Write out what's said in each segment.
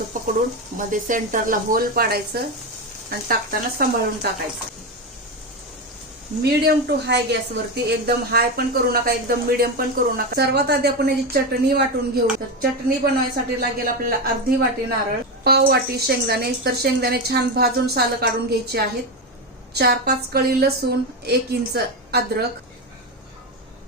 असं पकडून मध्ये सेंटरला होल पाडायचं आणि टाकताना सांभाळून टाकायचं। मीडियम टू हाय गॅसवरती, एकदम हाय पण करू नका, एकदम मीडियम पण करू नका। सर्वात आधी आपण याची चटणी वाटून घेऊ। तर चटणी बनवायसाठी लागेल आपल्याला अर्धी वाटी नारळ, पाव वाटी शेंगदाणे। तर शेंगदाणे छान भाजून साल काढून घ्यायचे आहेत। 4-5 कळी लसूण, 1 इंच अद्रक,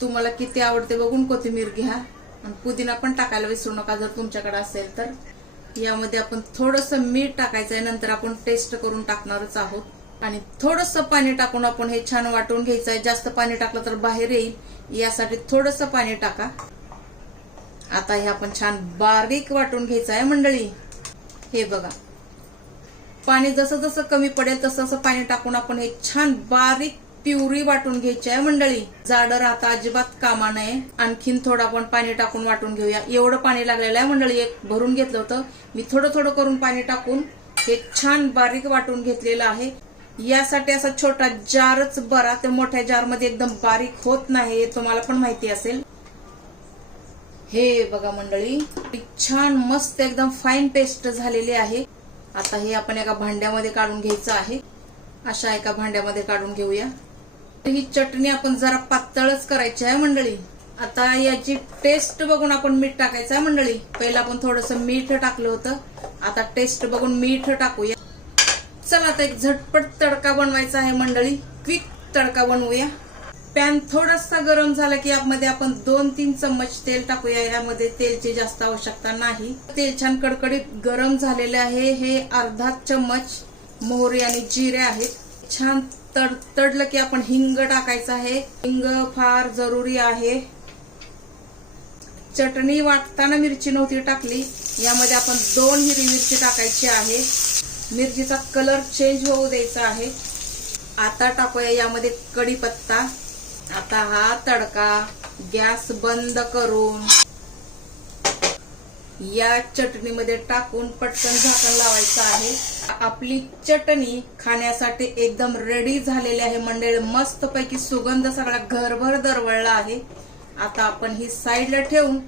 तुम्हाला किती आवडते बघून कोथिंबीर घ्या आणि पुदिना पण टाकायला विसरू नका जर तुमच्याकडे असेल तर। यामध्ये आपण थोडंसं मीठ टाकायचंय, नंतर आपण टेस्ट करून टाकणारच आहोत। आणि थोडंसं पाणी टाकून आपण हे छान वाटून घ्यायचंय। जास्त पाणी टाकलं तर बाहेर येईल, यासाठी थोडंसं पाणी टाका। आता हे आपण छान बारीक वाटून घ्यायचं आहे मंडळी। हे बघा, पाणी जसं जसं कमी पडेल तसं तसं पाणी टाकून आपण हे छान बारीक प्युरी वाटून घ्यायची आहे मंडळी। जाडं राहता अजिबात कामा नये। आणखीन थोडं आपण पाणी टाकून वाटून घेऊया। एवढं पाणी लागलेलं आहे मंडळी, एक भरून घेतलं होतं मी। थोडं थोडं करून पाणी टाकून हे छान बारीक वाटून घेतलेलं आहे। यासाठी असा छोटा जारच बरा, तर मोठ्या जार मध्ये एकदम बारीक होत नाही, तुम्हाला पण माहिती असेल। हे बघा मंडळी, छान मस्त एकदम फाईन पेस्ट झालेली आहे। आता हे आपण एका भांड्यामध्ये काढून घ्यायचं आहे। अशा एका भांड्यामध्ये काढून घेऊया। ही चटणी आपण जरा पातळच करायची आहे मंडळी। आता याची टेस्ट बघून आपण मीठ टाकायचं आहे मंडळी। पहिला आपण थोडंसं मीठ टाकलं होतं, आता टेस्ट बघून मीठ टाकूया। चला आता एक झटपट तडका बनवायचा आहे मंडळी, क्विक तडका बनवूया। पॅन थोडासा गरम झाला की यामध्ये आपण 2-3 चम्मच तेल टाकूया। यामध्ये तेलची जास्त आवश्यकता नाही। तेल छान कडकडीत गरम झालेले आहे। हे अर्धा चम्मच मोहरी आणि जिरे आहेत। छान तडतडलं की आपण हिंग टाकायचं आहे। हिंग फार जरुरी आहे। चटणी वाटताना मिरची नव्हती टाकली, यामध्ये आपण 2 हिरवी मिरची टाकायची आहे। मिरचीचा कलर चेंज होऊ द्यायचा आहे। आता टाकूया यामध्ये कढीपत्ता। आता हा तडका गॅस बंद करून या चटणीमध्ये टाकून पटकन झाकण लावायचं आहे। आपली चटणी खाण्यासाठी एकदम रेडी झालेली आहे मंडळी। मस्त पैकी सुगंध सगळा घरभर दरवळला आहे। आता आपण ही साईडला ठेवून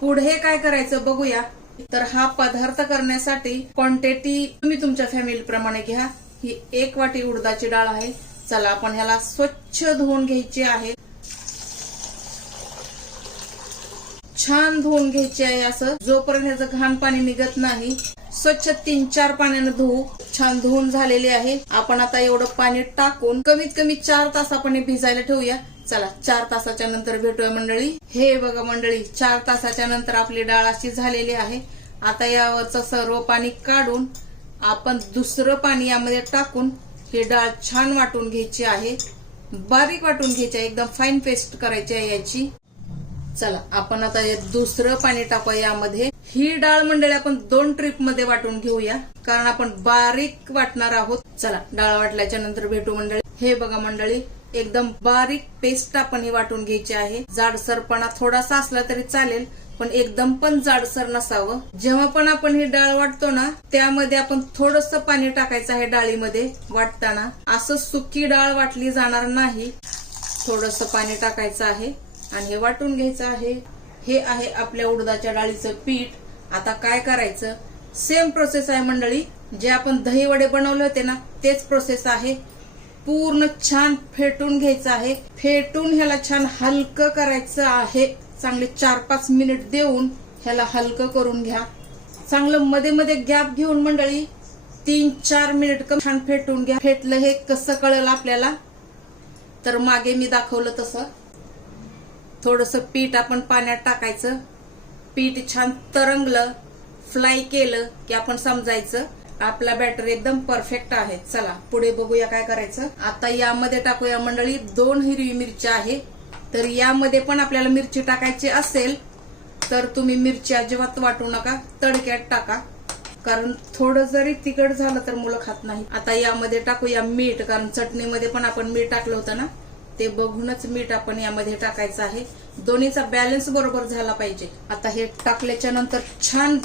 पुढे काय करायचं बघूया। तर हा पदार्थ करण्यासाठी क्वांटिटी तुम्ही तुमच्या फॅमिली प्रमाणे घ्या। ही 1 वाटी उडदाची डाळ आहे। चला आपण ह्याला स्वच्छ धुवून घ्यायची आहे। छान धुवून घ्यायची आहे, असं जोपर्यंत ह्याचं घाण पाणी निघत नाही। स्वच्छ 3-4 पाण्याने धुवू। छान धुवून झालेली आहे। आपण आता एवढं पाणी टाकून कमीत कमी 4 तास आपण भिजायला ठेवूया। चला 4 तासाच्या नंतर भेटूया मंडळी। हे बघा मंडळी, 4 तासाच्या नंतर आपली डाळ अशी झालेली आहे। आता यावरचं सर्व पाणी काढून आपण दुसरं पाणी यामध्ये टाकून ही डाळ छान वाटून घ्यायची आहे। बारीक वाटून घ्यायची आहे, एकदम फाईन पेस्ट करायची आहे याची। चला आपण आता दुसरं पाणी टाकूया यामध्ये। ही डाळ मंडळी आपण 2 ट्रिप मध्ये वाटून घेऊया, कारण आपण बारीक वाटणार आहोत। चला डाळ वाटल्याच्या नंतर भेटू मंडळी। हे बघा मंडळी, एकदम बारीक पेस्ट आपण ही वाटून घ्यायची आहे। जाडसरपणा थोडासा असला तरी चालेल, पण एकदम पण जाडसर नसावं। जेव्हा पण आपण ही डाळ वाटतो ना, त्यामध्ये आपण थोडंसं पाणी टाकायचं आहे डाळीमध्ये वाटताना। असं सुकी डाळ वाटली जाणार नाही, थोडंसं पाणी टाकायचं आहे आणि हे वाटून घ्यायचं आहे। हे आहे आपल्या उडदाच्या डाळीचं पीठ। आता काय करायचं, सेम प्रोसेस आहे मंडळी। जे आपण दही वडे बनवले होते ना, तेच प्रोसेस आहे। पूर्ण छान फेटून घ्यायचं आहे। फेटून ह्याला छान हलकं करायचं आहे। चांगले 4-5 मिनिट देऊन ह्याला हलकं करून घ्या। चांगलं मध्ये मध्ये गॅप घेऊन मंडळी 3-4 मिनिट छान फेटून घ्या। फेटलं हे कसं कळेल आपल्याला, तर मागे मी दाखवलं तसं थोडंसं पीठ आपण पाण्यात टाकायचं। पीठ छान तरंगलं, फ्लाय केलं की आपण समजायचं आपला बॅटर एकदम परफेक्ट आहे। चला पुढे बघूया काय करायचं। आता यामध्ये टाकूया मंडळी 2 हिरवी मिरची आहे। तर यामध्ये पण आपल्याला मिरची टाकायची असेल तर तुम्ही मिरची अजिबात वाटू नका, तडक्यात टाका, कारण थोडं जरी तिखट झालं तर मुलं खात नाही। आता यामध्ये टाकूया मीठ, कारण चटणीमध्ये पण आपण मीठ टाकलं होतं ना, ते बघूनच मीठ आपण यामध्ये टाकायचं आहे। दोन्हीचा बॅलन्स बरोबर झाला पाहिजे। आता हे टाकल्याच्या नंतर छान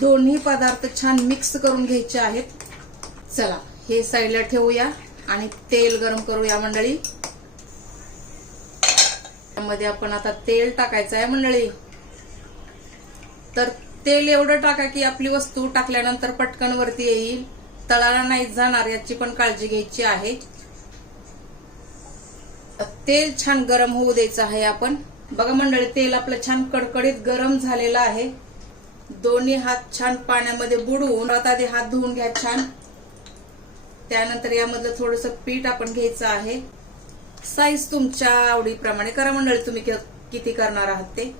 दोन्ही पदार्थ छान मिक्स करून घ्यायचे आहेत। चला हे साईडला ठेवूया आणि तेल गरम करूया मंडळी। त्यामध्ये आपण आता तेल टाकायचं आहे मंडळी। तर तेल एवढं टाका की आपली वस्तू टाकल्यानंतर पटकन वरती येईल, तळाला नाही जाणार, याची पण काळजी घ्यायची आहे. तेल छान गरम होऊ द्यायचं आहे आपण. बघा मंडळी, तेल आपलं छान कडकडीत गरम झालेलं आहे. दोन्ही हात छान पाण्यामध्ये बुडवून आधी हात धुवून घ्या छान. त्यानंतर यामधलं थोडंसं पीठ आपण घ्यायचं आहे. साईज तुमच्या आवडीप्रमाणे करा मंडळी, तुम्ही किती करणार आहात ते.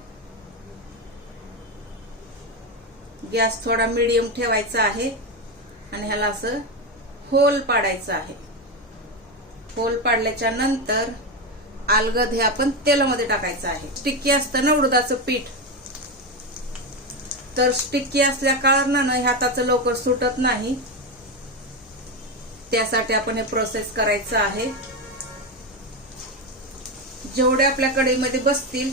गॅस थोडा मीडियम ठेवायचा आहे आणि ह्याला असं होल पाडायचं आहे. होल पाडल्याच्या नंतर अलगद हे आपण तेलामध्ये टाकायचं आहे. स्टिक्की असतं ना उडदाचं पीठ, तर स्टिक्की असल्या कारणानं हाताचं लवकर सुटत नाही. त्यासाठी आपण हे प्रोसेस करायचं आहे. जेवढे आपल्या कढईमध्ये बसतील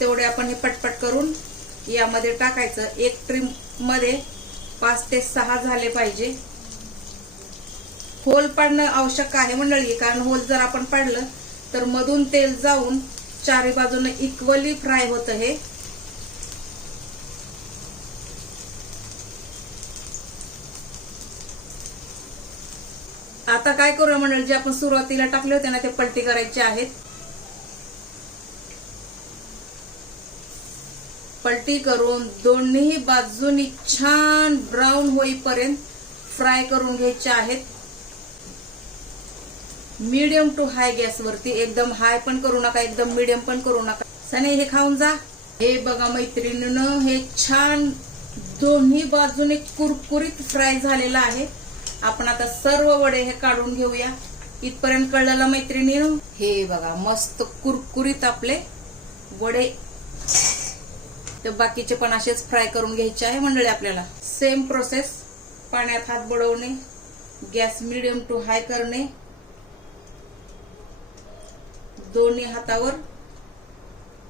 तेवढे आपण हे पटपट करून यामध्ये टाकायचं. एक ट्री मध्ये 5 ते 6 झाले पाहिजे. होल पाडणं आवश्यक आहे मंडळी, कारण होल जर आपण पाडलं तर मधून तेल जाऊन चारी बाजूने इक्वली फ्राय होतं हे. आता काय करूया मंडळी, जे आपण सुरुवातीला टाकले होते ना ते पलटी करायचे आहेत. पलटी करून दोन्ही बाजूनी छान ब्राऊन होईपर्यंत फ्राय करून घ्यायचे आहेत. मीडियम टू हाय गॅस वरती. एकदम हाय पण करू नका, एकदम मीडियम पण करू नका. सने हे खाऊन जा. हे बघा मैत्रिणीनं, हे छान दोन्ही बाजूने कुरकुरीत फ्राय झालेलं आहे. आपण आता सर्व वडे हे काढून घेऊया. इथपर्यंत कळलं मैत्रिणीनं? हे बघा मस्त कुरकुरीत आपले वडे. तर बाकीचे पण असेच फ्राय करून घ्यायचे आहे मंडळी आपल्याला. Same process. पाण्यात हात बुडवणे, गॅस मीडियम टू हाय करणे, दोन्ही हातावर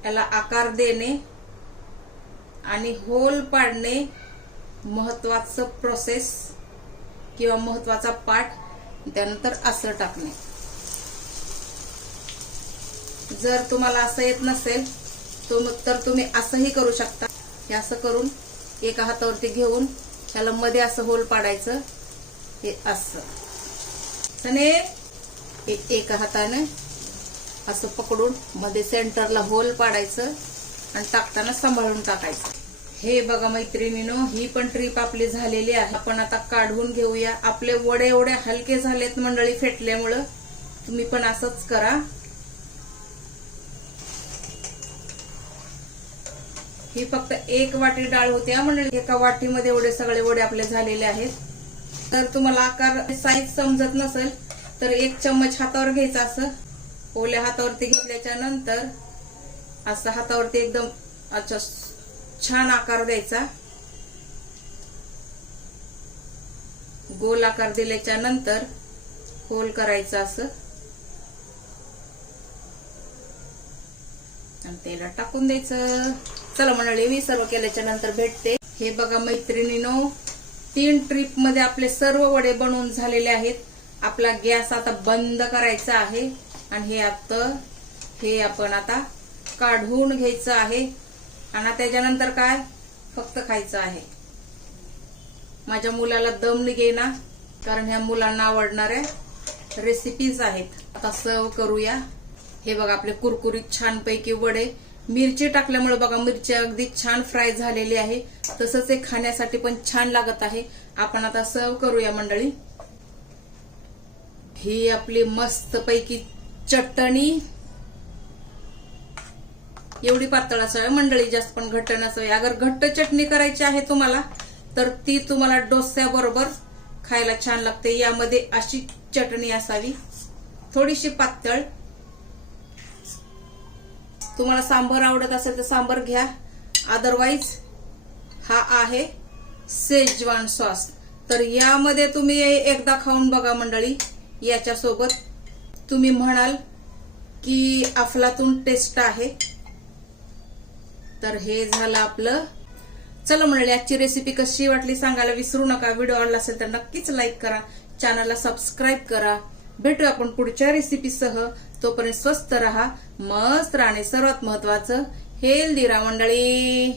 याला आकार देणे आणि होल पाडणे महत्वाचं प्रोसेस किंवा महत्वाचा पार्ट. त्यानंतर असं टाकणे. जर तुम्हाला असं येत नसेल तर तुम्ही असंही करू शकता. हे असं करून एका हातावरती घेऊन त्याला मध्ये असं होल पाडायचं. हे असं सने एका हाताने असं पकडून मध्ये सेंटरला होल पाडायचं आणि टाकताना सांभाळून टाकायचं. हे बघा मैत्रिणीनो, ही पण ट्रिप आपली झालेली आहे. आपण आता काढून घेऊया. आपले वडे एवढे हलके झालेत मंडळी फेटल्यामुळं. तुम्ही पण असंच करा. ही फक्त 1 वाटी डाळ होती हा मंडळी. एका वाटीमध्ये एवढे सगळे वडे आपले झालेले आहेत. तर तुम्हाला आकार साईज समजत नसेल तर 1 चम्मच हातावर घ्यायचा. असं ओल्या हातावरती घेतल्याच्या नंतर असं हातावरती एकदम अच्छा छान आकार द्यायचा. गोल आकार दिल्याच्या नंतर होल करायचं असं आणि तेला टाकून द्यायचं. चला मंडळी, मी सर्व केल्याच्या नंतर भेटते. हे बघा मैत्रिणीनो, 3 ट्रिप मध्ये आपले सर्व वडे बनवून झालेले आहेत. आपला गॅस आता बंद करायचा आहे आणि हे आपण आता काढून घ्यायचं आहे. आणि त्याच्यानंतर काय, फक्त खायचं आहे. माझ्या मुलाला दम निघेना, कारण ह्या मुलांना आवडणाऱ्या रेसिपीज आहेत. आता सर्व करूया. हे बघा आपले कुरकुरीत छानपैकी वडे. मिरची टाकल्यामुळे बघा मिरची अगदी छान फ्राय झालेली आहे. तसंच हे खाण्यासाठी पण छान लागत आहे. आपण आता सर्व करूया मंडळी. ही आपली मस्तपैकी चटणी. एवढी पातळ असावी मंडळी, जास्त पण घट्ट नसावी. अगर घट्ट चटणी करायची आहे तुम्हाला तर ती तुम्हाला डोस्याबरोबर खायला छान लागते. यामध्ये अशी चटणी असावी, थोडीशी पातळ. तुम्हाला सांबर आवडत असेल तर सांबर घ्या. अदरवाईज हा आहे शेजवान सॉस. तर यामध्ये तुम्ही एकदा खाऊन बघा मंडळी. याच्यासोबत तुम्ही म्हणाल की अफलातून टेस्ट आहे. तर हे झालं आपलं. चला मंडळी, आजची रेसिपी कशी वाटली सांगायला विसरू नका. व्हिडिओ आवडला असेल तर नक्कीच लाईक करा, चॅनलला सबस्क्राईब करा. भेटू आपण पुढच्या रेसिपीसह. तोपर्यंत स्वस्त राहा, मस्त राहा आणि सर्वात महत्वाचं हेल्दी राहा मंडळी.